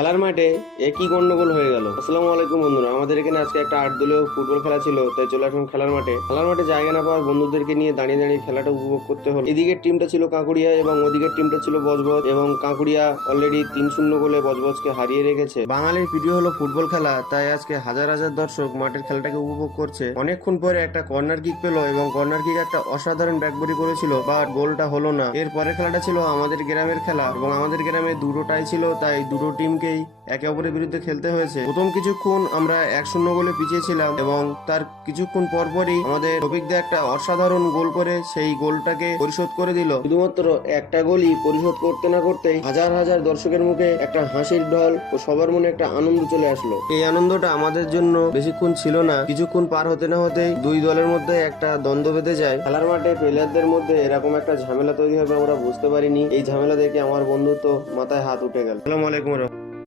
খেলার মাঠে একই গন্ডগোল হয়ে গেল। আসসালামু আলাইকুম বন্ধুরা, আমাদের এখানে আজকে একটা 8 দলীয় ফুটবল খেলা ছিল, তাই চলে আসলাম খেলার মাঠে। খেলার মাঠে জায়গা না পাওয়ার বন্ধুদেরকে নিয়ে দাঁড়িয়ে দাঁড়িয়ে খেলাটা উপভোগ করতে হলো। এদিকের টিমটা ছিল কাঁকুড়িয়া এবং ওদিকের টিমটা ছিল বজবজ, এবং কাঁকুড়িয়া অলরেডি 3-0 গোলে বজবজকে হারিয়ে রেখেছে। বাঙালির প্রিয় হলো ফুটবল খেলা, তাই আজকে হাজার হাজার দর্শক মাঠের খেলাটাকে উপভোগ করছে। অনেকক্ষণ পরে একটা কর্নার কিক পেলো এবং কর্নার কিক একটা অসাধারণ ব্যাকবডি করেছিল, বাট গোলটা হলো না। এর পরের খেলাটা ছিল আমাদের গ্রামের খেলা এবং আমাদের গ্রামে দুটো টাই ছিল, তাই দুটো টিমকেই একে অপরের বিরুদ্ধে খেলতে হয়েছে। প্রথম কিছুক্ষণ আমরা 1-0 গোলে পিছিয়ে ছিলাম এবং তার কিছুক্ষণ পরপরই আমাদের রফিক দা একটা অসাধারণ গোল করে সেই গোলটাকে পরিশোধ করে দিল। শুধুমাত্র একটা গোলই পরিশোধ করতে না করতেই হাজার হাজার দর্শকের মুখে একটা হাসির ঢল ও সবার মনে একটা আনন্দ চলে আসলো। এই আনন্দটা আমাদের জন্য বেশিক্ষণ ছিল না, কিছুক্ষণ পার হতে না হতেই দুই দলের মধ্যে একটা দ্বন্দ্ব বেঁধে যায়। খেলার মাঠে প্লেয়ারদের মধ্যে এরকম একটা ঝামেলা তৈরি হবে আমরা বুঝতে পারিনি। এই ঝামেলা দেখে আমার বন্ধু তো মাথায় হাত উঠে গেল। আসসালামু আলাইকুম।